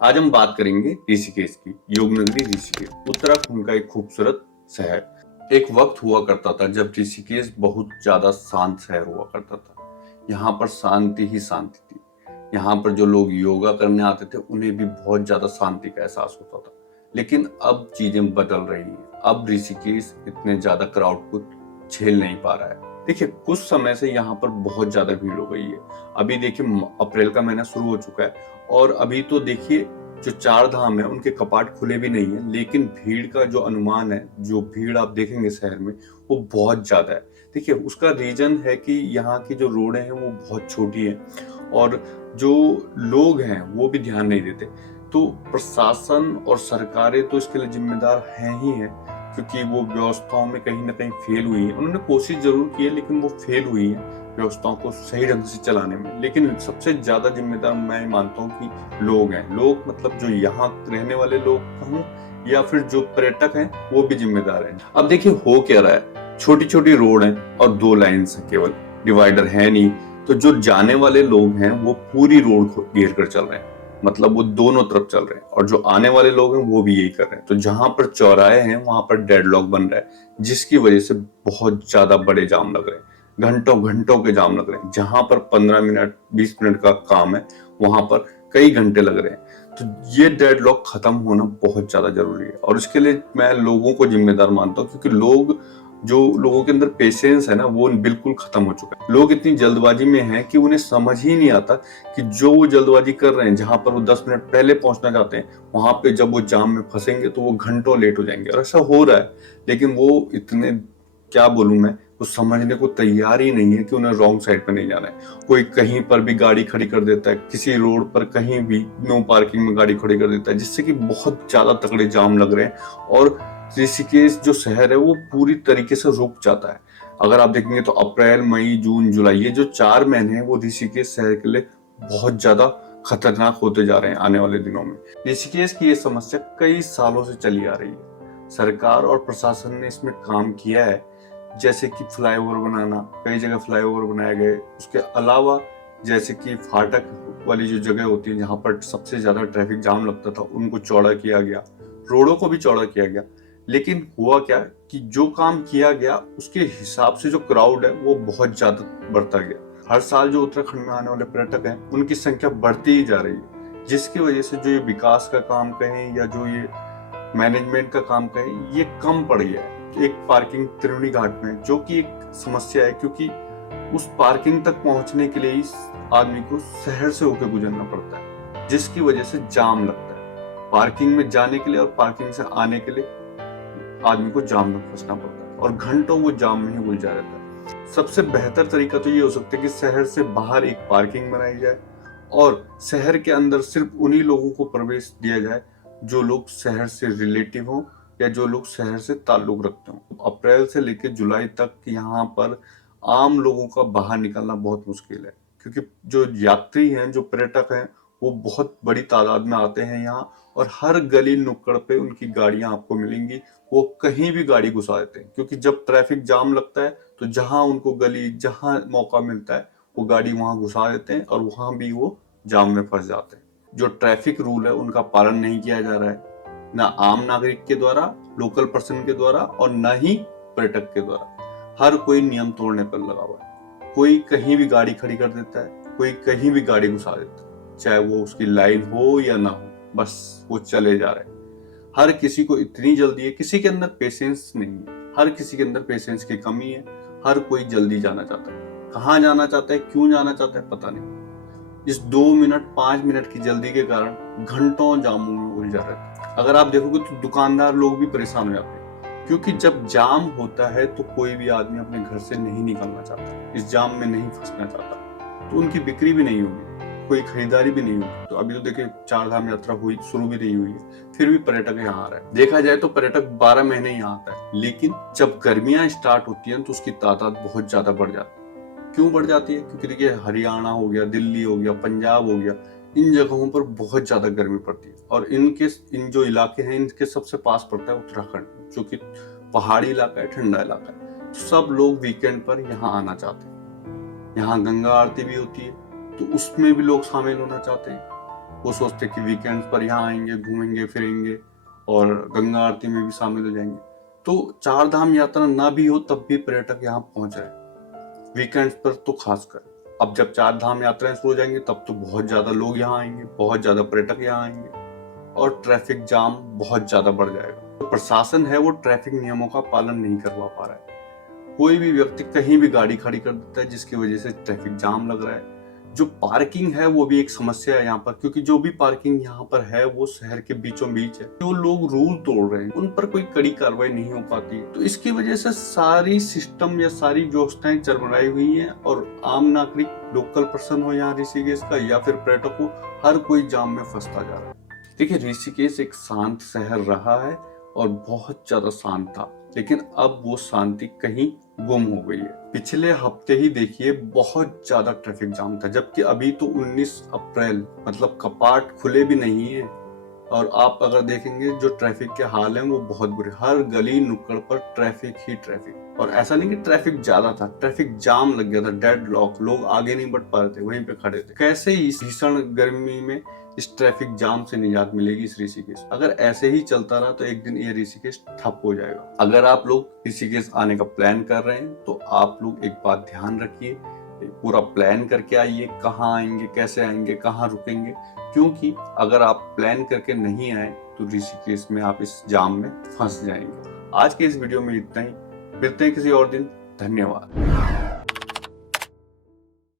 आज हम बात करेंगे ऋषिकेश की। योगनगरी ऋषिकेश उत्तराखंड का एक खूबसूरत शहर। एक वक्त हुआ करता था जब ऋषिकेश बहुत ज्यादा शांत शहर हुआ करता था। यहाँ पर शांति ही शांति थी। यहाँ पर जो लोग योगा करने आते थे उन्हें भी बहुत ज्यादा शांति का एहसास होता था। लेकिन अब चीजें बदल रही हैं। अब ऋषिकेश इतने ज्यादा क्राउड को झेल नहीं पा रहा है। देखिए, कुछ समय से यहाँ पर बहुत ज्यादा भीड़ हो गई है। अभी देखिए, अप्रैल का महीना शुरू हो चुका है और अभी तो देखिए जो चार धाम है उनके कपाट खुले भी नहीं है, लेकिन भीड़ का जो अनुमान है, जो भीड़ आप देखेंगे शहर में, वो बहुत ज्यादा है। देखिए, उसका रीजन है कि यहाँ की जो रोडें हैं वो बहुत छोटी है और जो लोग हैं वो भी ध्यान नहीं देते। तो प्रशासन और सरकारें तो इसके लिए जिम्मेदार हैं ही हैं, क्योंकि वो व्यवस्थाओं में कहीं ना कहीं फेल हुई है। उन्होंने कोशिश जरूर की है लेकिन वो फेल हुई है व्यवस्थाओं को सही ढंग से चलाने में। लेकिन सबसे ज्यादा जिम्मेदार मैं मानता हूँ कि लोग हैं। लोग मतलब जो यहाँ रहने वाले लोग कहूँ या फिर जो पर्यटक हैं वो भी जिम्मेदार हैं। अब देखिए हो क्या रहा है, छोटी छोटी रोड है और दो लाइन्स है, केवल डिवाइडर है नहीं। तो जो जाने वाले लोग हैं वो पूरी रोड को घेर कर चल रहे हैं, मतलब वो दोनों तरफ चल रहे हैं, और जो आने वाले लोग हैं वो भी यही कर रहे हैं। तो जहां पर चौराहे हैं वहां पर डेडलॉक बन रहा है, जिसकी वजह से बहुत ज्यादा बड़े जाम लग रहे हैं। घंटों घंटों के जाम लग रहे हैं। जहां पर 15 मिनट 20 मिनट का काम है वहां पर कई घंटे लग रहे हैं। तो ये डेडलॉक खत्म होना बहुत ज्यादा जरूरी है और इसके लिए मैं लोगों को जिम्मेदार मानता हूँ, क्योंकि लोगों के अंदर पेशेंस है ना, वो बिल्कुल खत्म हो चुका है। लोग इतनी जल्दबाजी में हैं कि उन्हें समझ ही नहीं आता कि जो वो जल्दबाजी कर रहे हैं, जहां पर वो 10 मिनट पहले पहुंचना चाहते हैं, वहां पे जब वो जाम में फंसेंगे तो वो घंटों लेट हो जाएंगे। और ऐसा हो रहा है, लेकिन वो इतने, क्या बोलूं मैं, वो समझने को तैयार ही नहीं है कि उन्हें रॉन्ग साइड पे नहीं जाना है। कोई कहीं पर भी गाड़ी खड़ी कर देता है, किसी रोड पर कहीं भी नो पार्किंग में गाड़ी खड़ी कर देता है, जिससे कि बहुत ज्यादा तगड़े जाम लग रहे हैं और ऋषिकेश जो शहर है वो पूरी तरीके से रुक जाता है। अगर आप देखेंगे तो अप्रैल मई जून जुलाई, ये जो 4 महीने हैं वो ऋषिकेश शहर के लिए बहुत ज्यादा खतरनाक होते जा रहे हैं आने वाले दिनों में। ऋषिकेश की ये समस्या कई सालों से चली आ रही है। सरकार और प्रशासन ने इसमें काम किया है, जैसे कि फ्लाईओवर बनाना, कई जगह फ्लाईओवर बनाए गए। उसके अलावा जैसे कि फाटक वाली जो जगह होती है जहां पर सबसे ज्यादा ट्रैफिक जाम लगता था, उनको चौड़ा किया गया, रोडों को भी चौड़ा किया गया। लेकिन हुआ क्या कि जो काम किया गया उसके हिसाब से जो क्राउड है वो बहुत ज्यादा बढ़ता गया। हर साल जो उत्तराखंड में आने वाले पर्यटक हैं उनकी संख्या बढ़ती ही जा रही है, जिसकी वजह से जो ये विकास का काम कहें या जो ये मैनेजमेंट का काम कहें, ये कम पड़ गया है। एक पार्किंग त्रिवेणी घाट में, जो कि एक समस्या है, क्योंकि उस पार्किंग तक पहुंचने के लिए इस आदमी को शहर से होकर गुजरना पड़ता है, जिसकी वजह से जाम लगता है। पार्किंग में जाने के लिए और पार्किंग से आने के लिए आदमी को जाम में फंसना पड़ता है और घंटों वो जाम में ही उलझा रहता है। सबसे बेहतर तरीका तो ये हो सकता है कि शहर से बाहर एक पार्किंग बनाई जाए और शहर के अंदर सिर्फ उन्हीं लोगों को प्रवेश दिया जाए जो लोग शहर से रिलेटिव हो या जो लोग शहर से ताल्लुक रखते हो। अप्रैल से लेकर जुलाई तक यहाँ पर आम लोगों का बाहर निकलना बहुत मुश्किल है, क्योंकि जो यात्री हैं, जो पर्यटक हैं, वो बहुत बड़ी तादाद में आते हैं यहाँ और हर गली नुक्कड़ पे उनकी गाड़ियां आपको मिलेंगी। वो कहीं भी गाड़ी घुसा देते हैं, क्योंकि जब ट्रैफिक जाम लगता है तो जहां उनको गली, जहां मौका मिलता है, वो गाड़ी वहां घुसा देते हैं और वहां भी वो जाम में फंस जाते हैं। जो ट्रैफिक रूल है उनका पालन नहीं किया जा रहा है, ना आम नागरिक के द्वारा, लोकल पर्सन के द्वारा, और ना ही पर्यटक के द्वारा। हर कोई नियम तोड़ने पर लगा हुआ है। कोई कहीं भी गाड़ी खड़ी कर देता है, कोई कहीं भी गाड़ी घुसा देता है, चाहे वो उसकी लाइन हो या ना हो, बस वो चले जा रहे हैं। हर किसी को इतनी जल्दी है, किसी के अंदर पेशेंस नहीं है। हर किसी के अंदर पेशेंस की कमी है। हर कोई जल्दी जाना चाहता है। कहाँ जाना चाहता है, क्यों जाना चाहता है, पता नहीं। इस 2 मिनट 5 मिनट की जल्दी के कारण घंटों जामों में उलझा रहता है। अगर आप देखोगे तो दुकानदार लोग भी परेशान हो जाते हैं, क्योंकि जब जाम होता है तो कोई भी आदमी अपने घर से नहीं निकलना चाहता, इस जाम में नहीं फंसना चाहता, तो उनकी बिक्री भी नहीं होगी, कोई खरीदारी भी नहीं होगी। तो अभी तो देखिए चार धाम यात्रा हुई, शुरू भी नहीं हुई है, फिर भी पर्यटक यहाँ आ रहा है। देखा जाए तो पर्यटक 12 महीने यहाँ आता है, लेकिन जब गर्मियां स्टार्ट होती हैं तो उसकी तादाद बहुत ज्यादा बढ़ जाती है। क्यों बढ़ जाती है? क्योंकि देखिए हरियाणा हो गया, दिल्ली हो गया, पंजाब हो गया, इन जगहों पर बहुत ज्यादा गर्मी पड़ती है और इन जो इलाके हैं इनके सबसे पास पड़ता है उत्तराखंड, जो कि पहाड़ी इलाका है, ठंडा इलाका है। सब लोग वीकेंड पर यहाँ आना चाहते हैं। यहाँ गंगा आरती भी होती है तो उसमें भी लोग शामिल होना चाहते हैं। वो सोचते कि वीकेंड्स पर यहाँ आएंगे, घूमेंगे फिरेंगे और गंगा आरती में भी शामिल हो जाएंगे। तो चार धाम यात्रा ना भी हो तब भी पर्यटक यहाँ पहुंच रहे हैं, वीकेंड्स पर तो खासकर। अब जब चार धाम यात्राएं शुरू हो जाएंगी तब तो बहुत ज्यादा लोग यहाँ आएंगे, बहुत ज्यादा पर्यटक यहाँ आएंगे और ट्रैफिक जाम बहुत ज्यादा बढ़ जाएगा। तो प्रशासन है वो ट्रैफिक नियमों का पालन नहीं करवा पा रहा है। कोई भी व्यक्ति कहीं भी गाड़ी खड़ी कर देता है जिसकी वजह से ट्रैफिक जाम लग रहा है। जो पार्किंग है वो भी एक समस्या है यहाँ पर, क्योंकि जो भी पार्किंग यहाँ पर है वो शहर के बीचों बीच है। जो लोग रूल तोड़ रहे हैं उन पर कोई कड़ी कार्रवाई नहीं हो पाती है। तो इसकी वजह से सारी सिस्टम या सारी व्यवस्थाएं चरमराई हुई हैं और आम नागरिक, लोकल पर्सन हो यहाँ ऋषिकेश का या फिर पर्यटक हो, हर कोई जाम में फंसता जा रहा है। देखिए, ऋषिकेश एक शांत शहर रहा है और बहुत ज्यादा शांत था, लेकिन अब वो शांति कहीं गुम हो गई है। पिछले हफ्ते ही देखिए बहुत ज्यादा ट्रैफिक जाम था, जबकि अभी तो 19 अप्रैल, मतलब कपाट खुले भी नहीं है। और आप अगर देखेंगे जो ट्रैफिक के हाल हैं वो बहुत बुरे, हर गली नुक्कड़ पर ट्रैफिक ही ट्रैफिक। और ऐसा नहीं कि ट्रैफिक ज्यादा था, ट्रैफिक जाम लग गया था, डेड लॉक, लोग आगे नहीं बढ़ पा रहे थे, वहीं पे खड़े थे। कैसे इस भीषण गर्मी में इस ट्रैफिक जाम से निजात मिलेगी इस ऋषिकेश? अगर ऐसे ही चलता रहा तो एक दिन ये ऋषिकेश ठप हो जाएगा। अगर आप लोग ऋषिकेश आने का प्लान कर रहे हैं तो आप लोग एक बात ध्यान रखिए, पूरा प्लान करके आइए, कहाँ आएंगे, कैसे आएंगे, कहाँ रुकेंगे, क्योंकि अगर आप प्लान करके नहीं आए तो ऋषिकेश में आप इस जाम में फंस जाएंगे। आज के इस वीडियो में इतना ही, मिलते हैं किसी और दिन। धन्यवाद।